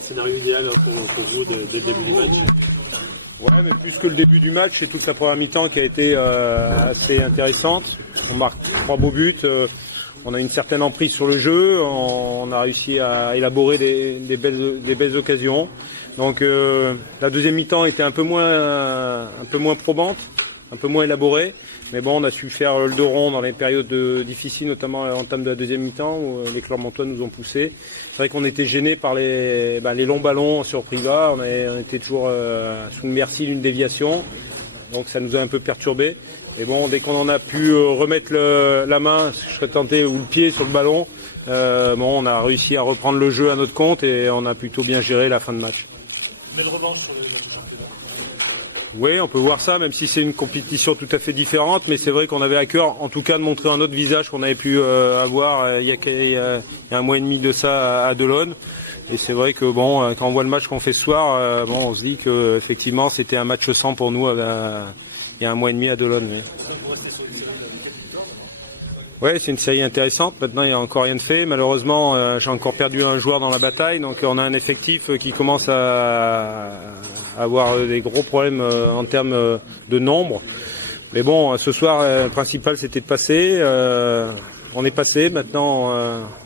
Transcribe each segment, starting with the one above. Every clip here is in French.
Scénario idéal pour vous dès le début du match? Ouais, mais plus que le début du match, c'est toute sa première mi-temps qui a été assez intéressante. On marque 3 beaux buts, on a une certaine emprise sur le jeu, on a réussi à élaborer des belles occasions. Donc la deuxième mi-temps était un peu moins probante, un peu moins élaborée. Mais bon, on a su faire le dos rond dans les périodes difficiles, notamment en termes de la deuxième mi-temps, où les Clermontois nous ont poussés. C'est vrai qu'on était gênés par les longs ballons sur Priva. On était toujours sous le merci d'une déviation. Donc ça nous a un peu perturbés. Mais bon, dès qu'on en a pu remettre la main, je serais tenté, ou le pied sur le ballon, on a réussi à reprendre le jeu à notre compte et on a plutôt bien géré la fin de match. Belle revanche sur le championnat. Oui, on peut voir ça, même si c'est une compétition tout à fait différente, mais c'est vrai qu'on avait à cœur, en tout cas, de montrer un autre visage qu'on avait pu avoir il y a un mois et demi de ça à Delaune. Et c'est vrai que bon, quand on voit le match qu'on fait ce soir, on se dit que effectivement c'était un match sans pour nous il y a un mois et demi à Delaune. Oui. Ouais, c'est une série intéressante. Maintenant, il n'y a encore rien de fait. Malheureusement, j'ai encore perdu un joueur dans la bataille. Donc, on a un effectif qui commence à avoir des gros problèmes en termes de nombre. Mais bon, ce soir, le principal, c'était de passer. On est passé. Maintenant,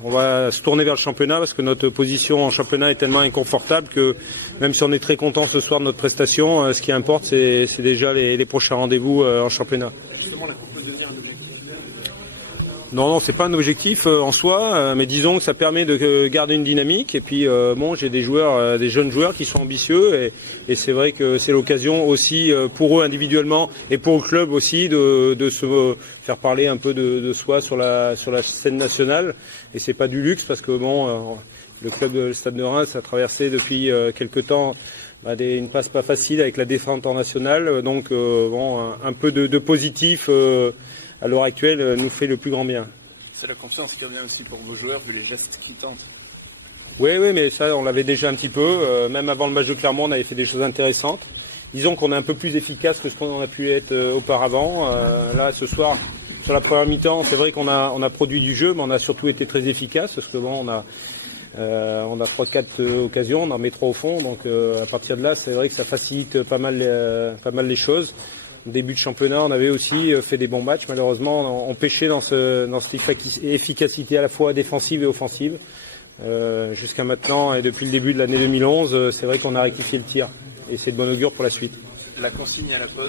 on va se tourner vers le championnat parce que notre position en championnat est tellement inconfortable que même si on est très content ce soir de notre prestation, ce qui importe, c'est déjà les prochains rendez-vous en championnat. Non, c'est pas un objectif en soi, mais disons que ça permet de garder une dynamique. Et puis j'ai des joueurs, des jeunes joueurs qui sont ambitieux, et c'est vrai que c'est l'occasion aussi pour eux individuellement et pour le club aussi de se faire parler un peu de soi sur la scène nationale. Et c'est pas du luxe parce que le club de Stade de Reims a traversé depuis quelque temps une passe pas facile avec la défense internationale. Donc un peu de positif. À l'heure actuelle, nous fait le plus grand bien. C'est la confiance qui revient aussi pour vos joueurs, vu les gestes qu'ils tentent. Oui, mais ça, on l'avait déjà un petit peu. Même avant le match de Clermont, on avait fait des choses intéressantes. Disons qu'on est un peu plus efficace que ce qu'on a pu être auparavant. Là, ce soir, sur la première mi-temps, c'est vrai qu'on a produit du jeu, mais on a surtout été très efficace parce que on a 3-4 occasions, on en met 3 au fond. Donc à partir de là, c'est vrai que ça facilite pas mal les choses. Au début de championnat, on avait aussi fait des bons matchs. Malheureusement, on pêchait dans cette efficacité à la fois défensive et offensive. Jusqu'à maintenant, et depuis le début de l'année 2011, c'est vrai qu'on a rectifié le tir. Et c'est de bon augure pour la suite. La consigne à la pause.